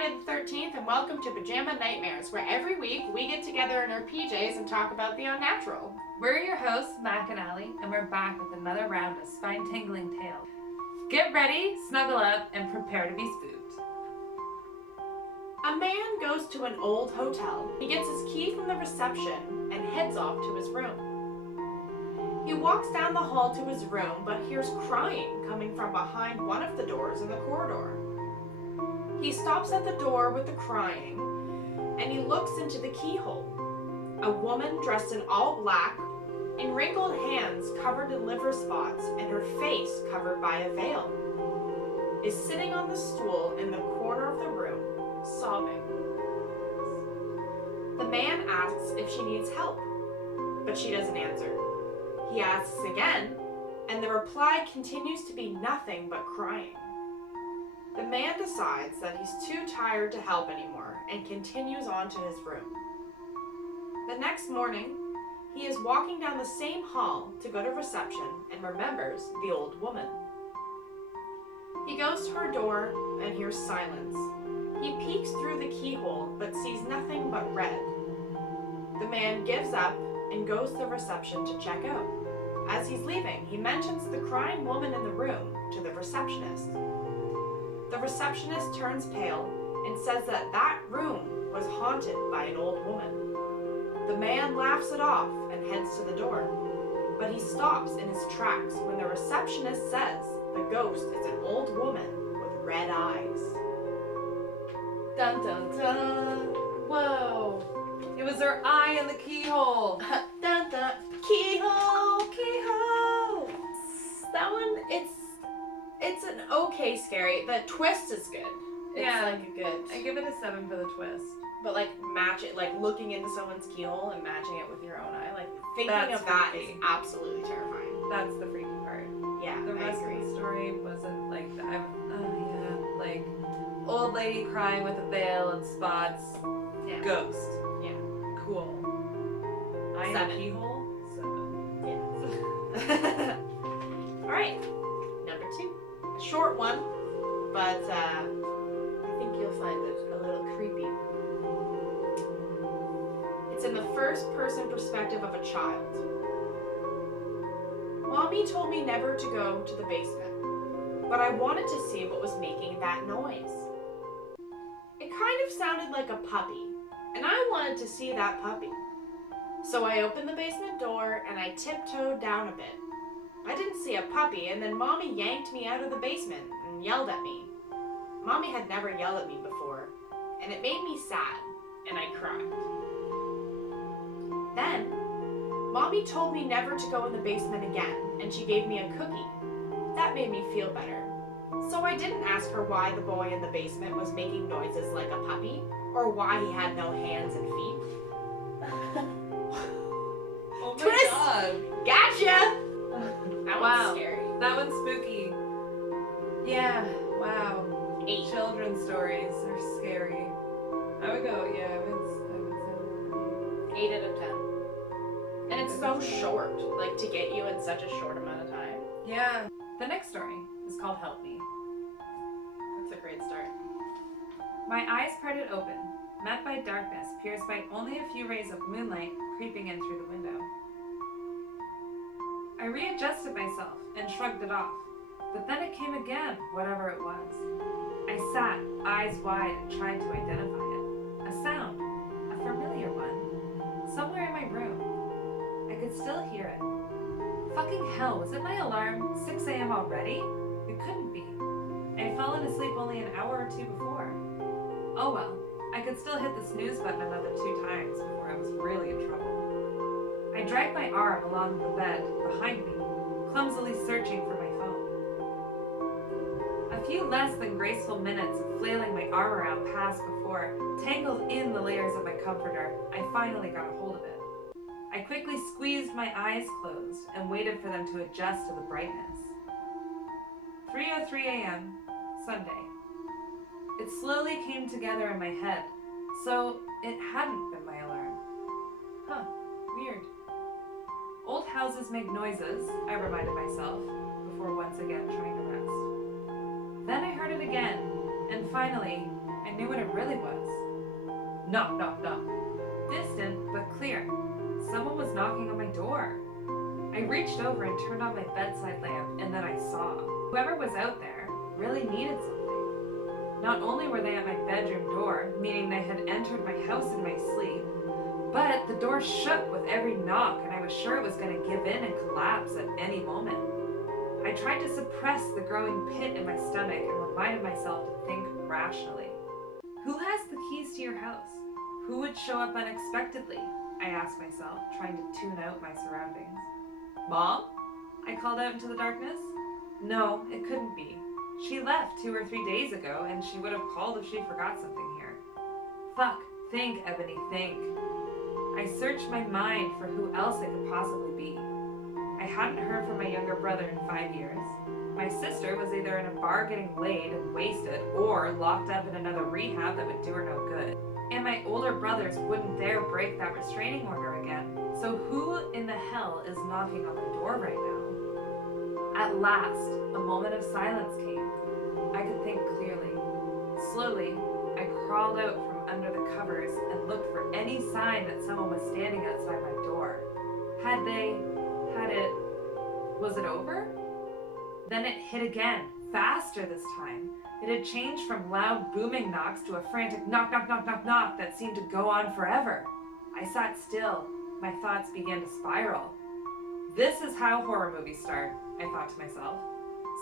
Friday the 13th, and welcome to Pajama Nightmares, where every week we get together in our PJs and talk about the unnatural. We're your hosts, Mack and Ally, and we're back with another round of spine-tingling tales. Get ready, snuggle up, and prepare to be spooked. A man goes to an old hotel. He gets his key from the reception and heads off to his room. He walks down the hall to his room, but hears crying coming from behind one of the doors in the corridor. He stops at the door with the crying, and he looks into the keyhole. A woman dressed in all black, and wrinkled hands covered in liver spots, and her face covered by a veil, is sitting on the stool in the corner of the room, sobbing. The man asks if she needs help, but she doesn't answer. He asks again, and the reply continues to be nothing but crying. The man decides that he's too tired to help anymore and continues on to his room. The next morning, he is walking down the same hall to go to reception and remembers the old woman. He goes to her door and hears silence. He peeks through the keyhole but sees nothing but red. The man gives up and goes to the reception to check out. As he's leaving, he mentions the crying woman in the room to the receptionist. The receptionist turns pale and says that room was haunted by an old woman. The man laughs it off and heads to the door, but he stops in his tracks when the receptionist says the ghost is an old woman with red eyes. Dun dun dun! Whoa! It was her eye in the keyhole! Dun dun! Keyhole! Keyhole! That one, it's an okay scary. The twist is good. It's like a good. I give it a 7 for the twist. But like match it, like looking into someone's keyhole and matching it with your own eye, like thinking That's of that freaky. is absolutely terrifying. That's the freaky part. Yeah, The rest of the story wasn't like that. Like old lady crying with a veil and spots. Yeah. Ghost. Yeah. Cool. Eye in 7. the keyhole. 7. Yeah. All right, number 2. A short one, but I think you'll find it a little creepy. It's in the first-person perspective of a child. Mommy told me never to go to the basement, but I wanted to see what was making that noise. It kind of sounded like a puppy, and I wanted to see that puppy. So I opened the basement door and I tiptoed down a bit. I didn't see a puppy, and then Mommy yanked me out of the basement and yelled at me. Mommy had never yelled at me before, and it made me sad, and I cried. Then, Mommy told me never to go in the basement again, and she gave me a cookie. That made me feel better. So I didn't ask her why the boy in the basement was making noises like a puppy, or why he had no hands and feet. Oh my Twist! God! Gotcha! That Wow. one's scary. That one's spooky. Yeah. Wow. 8. Children's stories are scary. I would go. Yeah. I would say 8 out of 10. And it's so short, like to get you in such a short amount of time. Yeah. The next story is called Help Me. That's a great start. My eyes parted open, met by darkness pierced by only a few rays of moonlight creeping in through the window. I readjusted myself and shrugged it off, but then it came again, whatever it was. I sat, eyes wide, and tried to identify it. A sound, a familiar one, somewhere in my room. I could still hear it. Fucking hell, was it my alarm? 6 a.m. already? It couldn't be. I had fallen asleep only an hour or 2 before. Oh well, I could still hit the snooze button another 2 times before I was really in trouble. I dragged my arm along the bed behind me, clumsily searching for my phone. A few less than graceful minutes of flailing my arm around past before, tangled in the layers of my comforter, I finally got a hold of it. I quickly squeezed my eyes closed and waited for them to adjust to the brightness. 3:03 a.m., Sunday. It slowly came together in my head, so it hadn't been my alarm. Huh, weird. Old houses make noises, I reminded myself, before once again trying to rest. Then I heard it again, and finally, I knew what it really was. Knock, knock, knock. Distant, but clear. Someone was knocking on my door. I reached over and turned on my bedside lamp, and then I saw. Whoever was out there really needed something. Not only were they at my bedroom door, meaning they had entered my house in my sleep, but the door shook with every knock, and I was sure it was going to give in and collapse at any moment. I tried to suppress the growing pit in my stomach and reminded myself to think rationally. Who has the keys to your house? Who would show up unexpectedly? I asked myself, trying to tune out my surroundings. Mom? I called out into the darkness. No, it couldn't be. She left 2 or 3 days ago, and she would have called if she forgot something here. Fuck, think, Ebony, think. I searched my mind for who else it could possibly be. I hadn't heard from my younger brother in 5 years. My sister was either in a bar getting laid and wasted, or locked up in another rehab that would do her no good. And my older brothers wouldn't dare break that restraining order again. So who in the hell is knocking on my door right now? At last, a moment of silence came. I could think clearly. Slowly, I crawled out from under the covers and looked for any sign that someone was standing outside my door. Was it over? Then it hit again, faster this time. It had changed from loud booming knocks to a frantic knock, knock, knock, knock, knock that seemed to go on forever. I sat still. My thoughts began to spiral. This is how horror movies start, I thought to myself.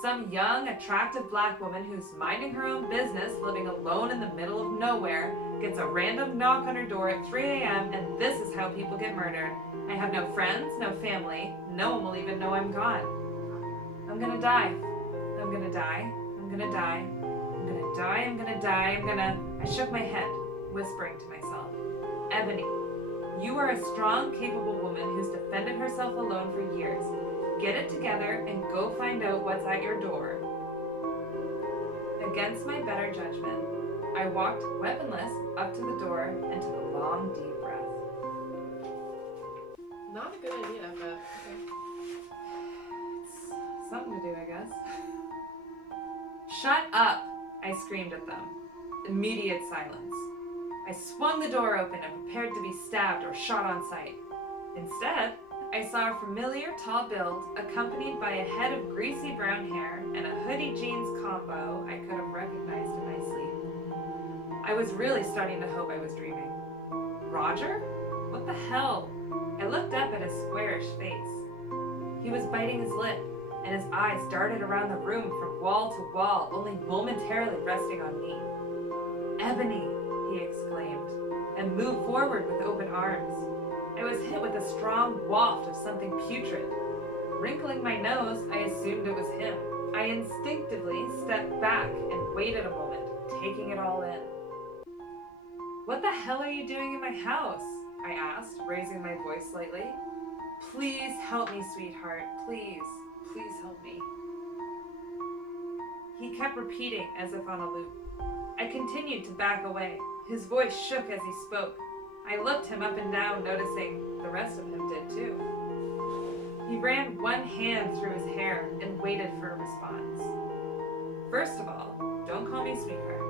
Some young, attractive black woman who's minding her own business, living alone in the middle of nowhere, gets a random knock on her door at 3 a.m. and this is how people get murdered. I have no friends, no family. No one will even know I'm gone. I'm gonna die. I'm gonna die. I'm gonna die. I'm gonna die. I'm gonna die. I shook my head, whispering to myself, Ebony, you are a strong, capable woman who's defended herself alone for years. Get it together and go find out what's at your door. Against my better judgment, I walked weaponless up to the door and took a long, deep breath. Not a good idea, but okay. It's something to do, I guess. Shut up, I screamed at them. Immediate silence. I swung the door open and prepared to be stabbed or shot on sight. Instead, I saw a familiar tall build accompanied by a head of greasy brown hair and a hoodie jeans combo I could have recognized in my sleep. I was really starting to hope I was dreaming. Roger? What the hell? I looked up at his squarish face. He was biting his lip, and his eyes darted around the room from wall to wall, only momentarily resting on me. Ebony, he exclaimed, and moved forward with open arms. I was hit with a strong waft of something putrid. Wrinkling my nose, I assumed it was him. I instinctively stepped back and waited a moment, taking it all in. What the hell are you doing in my house? I asked, raising my voice slightly. Please help me, sweetheart. Please, please help me. He kept repeating as if on a loop. I continued to back away. His voice shook as he spoke. I looked him up and down, noticing the rest of him did too. He ran one hand through his hair and waited for a response. First of all, don't call me sweetheart.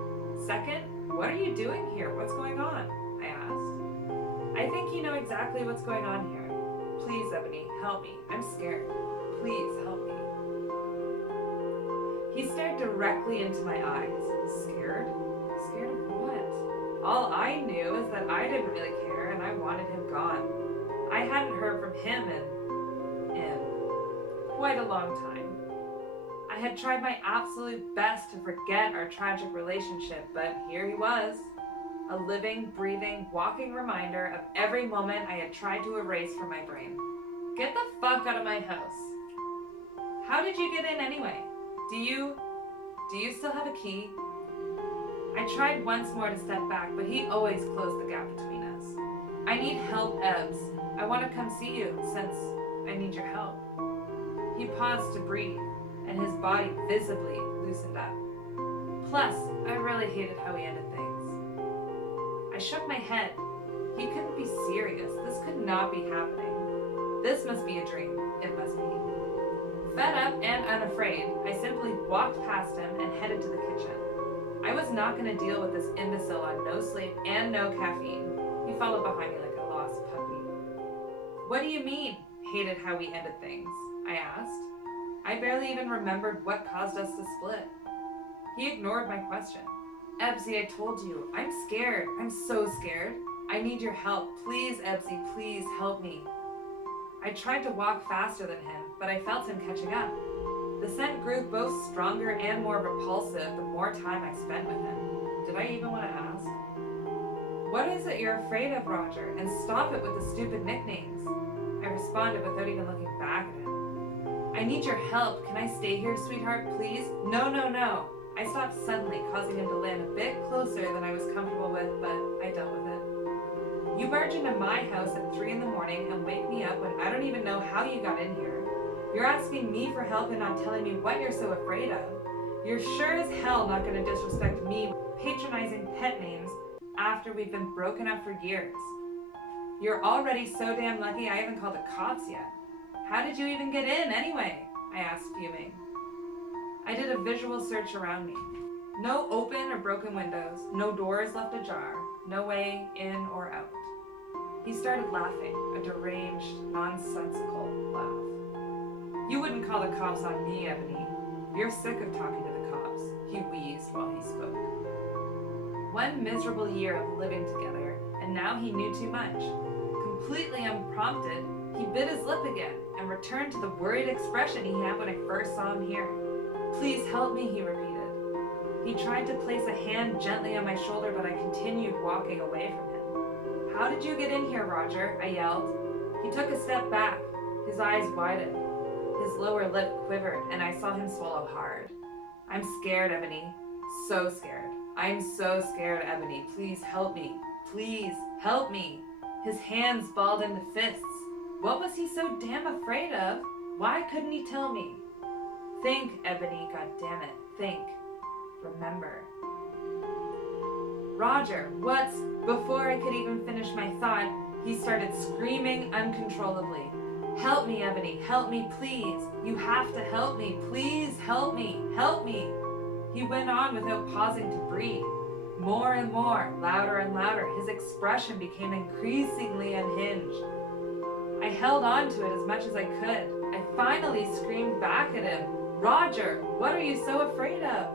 Second, what are you doing here? What's going on? I asked. I think you know exactly what's going on here. Please, Ebony, help me. I'm scared. Please help me. He stared directly into my eyes. Scared? Scared of what? All I knew is that I didn't really care and I wanted him gone. I hadn't heard from him in quite a long time. I had tried my absolute best to forget our tragic relationship, but here he was. A living, breathing, walking reminder of every moment I had tried to erase from my brain. Get the fuck out of my house. How did you get in anyway? Do you still have a key? I tried once more to step back, but he always closed the gap between us. I need help, Ebbs. I want to come see you, since I need your help. He paused to breathe, and his body visibly loosened up. Plus, I really hated how he ended things. I shook my head. He couldn't be serious. This could not be happening. This must be a dream. It must be. Fed up and unafraid, I simply walked past him and headed to the kitchen. I was not going to deal with this imbecile on no sleep and no caffeine. He followed behind me like a lost puppy. What do you mean, hated how we ended things? I asked. I barely even remembered what caused us to split. He ignored my question. Ebsy, I told you, I'm scared. I'm so scared. I need your help. Please, Ebsy, please help me. I tried to walk faster than him, but I felt him catching up. The scent grew both stronger and more repulsive the more time I spent with him. Did I even want to ask? What is it you're afraid of, Roger? And stop it with the stupid nicknames. I responded without even looking back at him. I need your help. Can I stay here, sweetheart, please? No, no, no. I stopped suddenly, causing him to land a bit closer than I was comfortable with, but I dealt with it. You barge into my house at 3 in the morning and wake me up when I don't even know how you got in here. You're asking me for help and not telling me what you're so afraid of. You're sure as hell not going to disrespect me patronizing pet names after we've been broken up for years. You're already so damn lucky I haven't called the cops yet. How did you even get in anyway? I asked, fuming. I did a visual search around me. No open or broken windows, no doors left ajar, no way in or out. He started laughing, a deranged, nonsensical laugh. You wouldn't call the cops on me, Ebony. You're sick of talking to the cops, he wheezed while he spoke. One miserable year of living together, and now he knew too much. Completely unprompted, he bit his lip again and returned to the worried expression he had when I first saw him here. Please help me, he repeated. He tried to place a hand gently on my shoulder, but I continued walking away from him. How did you get in here, Roger? I yelled. He took a step back. His eyes widened. His lower lip quivered, and I saw him swallow hard. I'm scared, Ebony. So scared. I'm so scared, Ebony. Please help me. Please help me. His hands balled into fists. What was he so damn afraid of? Why couldn't he tell me? Think, Ebony, goddammit. Think. Remember. Roger, what's... Before I could even finish my thought, he started screaming uncontrollably. Help me, Ebony. Help me, please. You have to help me. Please help me. Help me. He went on without pausing to breathe. More and more, louder and louder, his expression became increasingly unhinged. I held on to it as much as I could. I finally screamed back at him. Roger, what are you so afraid of?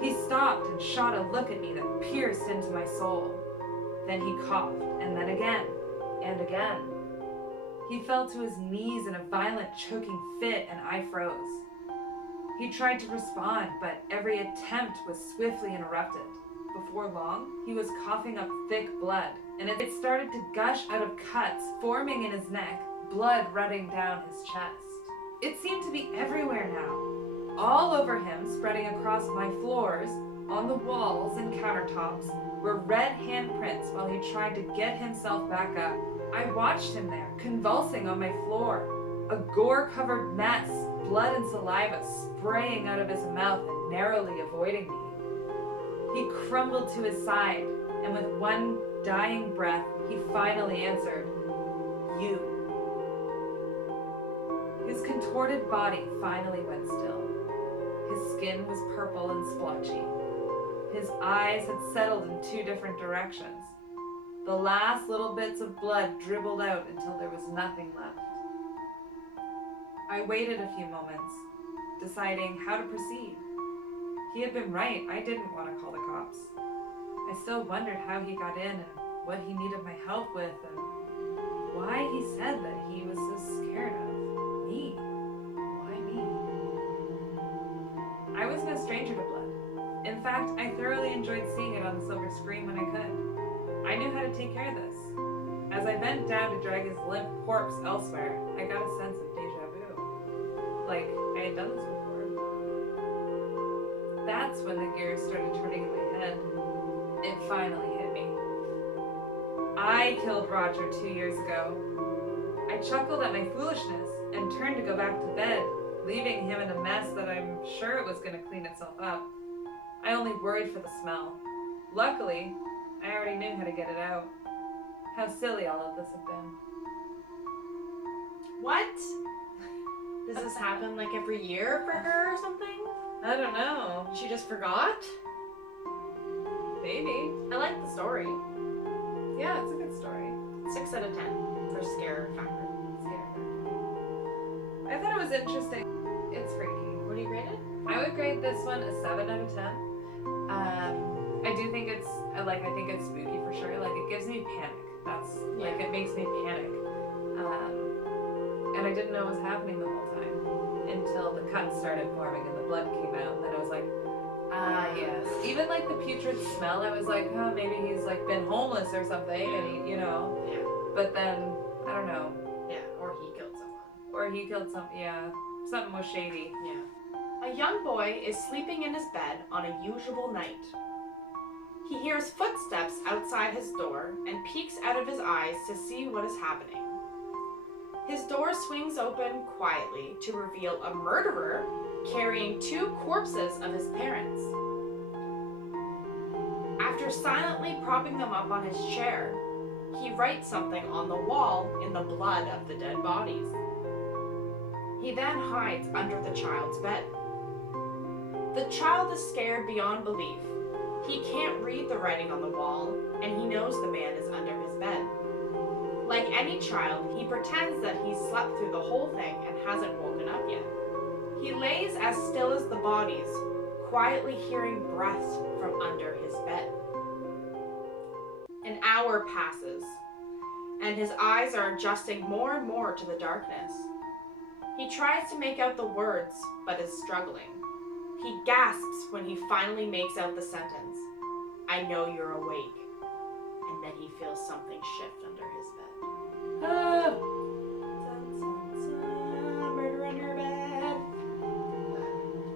He stopped and shot a look at me that pierced into my soul. Then he coughed, and then again, and again. He fell to his knees in a violent choking fit, and I froze. He tried to respond, but every attempt was swiftly interrupted. Before long, he was coughing up thick blood, and it started to gush out of cuts forming in his neck, blood running down his chest. It seemed to be everywhere now. All over him, spreading across my floors, on the walls and countertops, were red handprints while he tried to get himself back up. I watched him there, convulsing on my floor, a gore-covered mess, blood and saliva spraying out of his mouth and narrowly avoiding me. He crumbled to his side, and with one dying breath, he finally answered, "You." His contorted body finally went still. His skin was purple and splotchy. His eyes had settled in 2 different directions. The last little bits of blood dribbled out until there was nothing left. I waited a few moments, deciding how to proceed. He had been right. I didn't want to call the cops. I still wondered how he got in and what he needed my help with and why he said that he was so scared of me. Why me? I was no stranger to blood. In fact, I thoroughly enjoyed seeing it on the silver screen when I could. I knew how to take care of this. As I bent down to drag his limp corpse elsewhere, I got a sense of deja vu. Like I had done this before. That's when the gears started turning in my head. It finally hit me. I killed Roger 2 years ago. I chuckled at my foolishness and turned to go back to bed, leaving him in a mess that I'm sure it was going to clean itself up. I only worried for the smell. Luckily, I already knew how to get it out. How silly all of this had been. What? Does this happen like every year for her or something? I don't know. She just forgot? Maybe. I like the story. Yeah, it's a good story. 6 out of 10 for scare factor. I thought it was interesting. It's freaky. What do you grade it? I would grade this one a 7 out of 10. I do think it's I think it's spooky for sure. Like it gives me panic. That's like it makes me panic. And I didn't know what was happening the whole time until the cuts started forming and the blood came out. And then I was like, ah, yes. Even like the putrid smell, I was like, oh, maybe he's like been homeless or something, and he, you know. Yeah. But then I don't know. Yeah, or he killed someone. Or he killed some. Yeah, something was shady. Yeah. A young boy is sleeping in his bed on a usual night. He hears footsteps outside his door and peeks out of his eyes to see what is happening. His door swings open quietly to reveal a murderer carrying 2 corpses of his parents. After silently propping them up on his chair, he writes something on the wall in the blood of the dead bodies. He then hides under the child's bed. The child is scared beyond belief. He can't read the writing on the wall, and he knows the man is under his bed. Like any child, he pretends that he's slept through the whole thing and hasn't woken up yet. He lays as still as the bodies, quietly hearing breaths from under his bed. An hour passes, and his eyes are adjusting more and more to the darkness. He tries to make out the words, but is struggling. He gasps when he finally makes out the sentence, "I know you're awake," and then he feels something shift under his bed. Ah! Murder under your bed.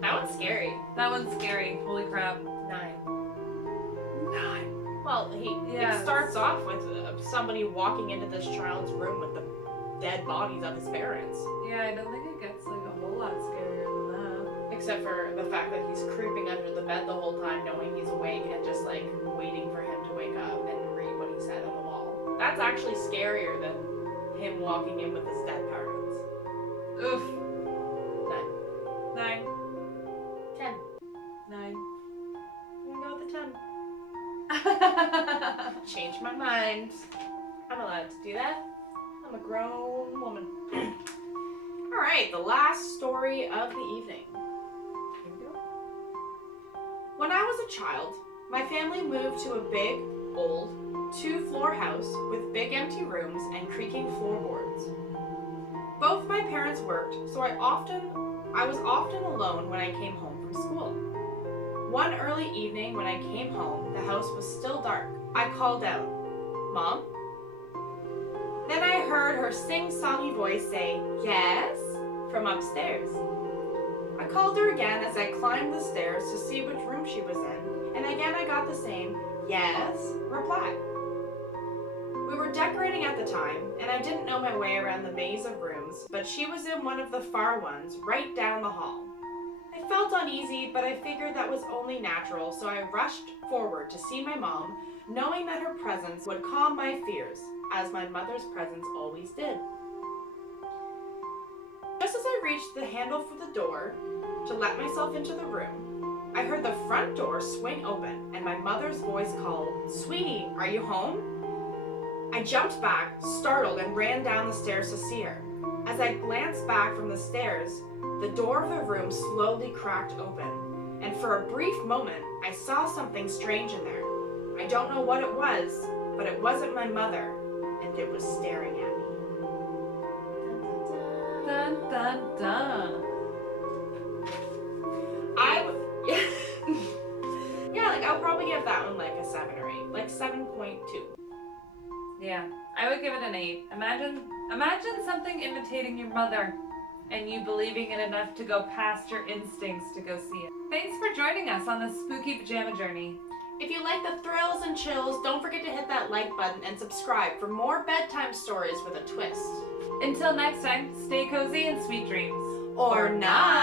That one's scary. That one's scary. Holy crap. 9. Well, Yeah. it starts off with somebody walking into this child's room with the dead bodies of his parents. Yeah, I don't think it gets like a whole lot scarier than that. Except for the fact that he's creeping under the bed the whole time knowing he's awake and just like waiting for him to wake up and read what he said on the wall. That's actually scarier than him walking in with his dead parents. Oof. 9. 9. 10. 9. I'm gonna go with the 10. Change my mind. I'm allowed to do that. I'm a grown woman. Alright, the last story of the evening. Here we go. When I was a child, my family moved to a big, old, 2-floor house with big empty rooms and creaking floorboards. Both my parents worked, so I was often alone when I came home from school. One early evening when I came home, the house was still dark. I called out, "Mom?" Then I heard her sing-songy voice say, "Yes?" from upstairs. I called her again as I climbed the stairs to see which room she was in, and again I got the same "Yes" reply. We were decorating at the time, and I didn't know my way around the maze of rooms, but she was in one of the far ones, right down the hall. I felt uneasy, but I figured that was only natural, so I rushed forward to see my mom, knowing that her presence would calm my fears, as my mother's presence always did. Just as I reached the handle for the door to let myself into the room, I heard the front door swing open and my mother's voice called, "Sweetie, are you home?" I jumped back, startled, and ran down the stairs to see her. As I glanced back from the stairs, the door of the room slowly cracked open, and for a brief moment, I saw something strange in there. I don't know what it was, but it wasn't my mother, and it was staring at me. Dun dun dun. I'll probably give that one like a 7 or 8, like 7.2. Yeah, I would give it an 8. Imagine something imitating your mother and you believing it enough to go past your instincts to go see it. Thanks for joining us on this spooky pajama journey. If you like the thrills and chills, don't forget to hit that like button and subscribe for more bedtime stories with a twist. Until next time, stay cozy and sweet dreams. Or not.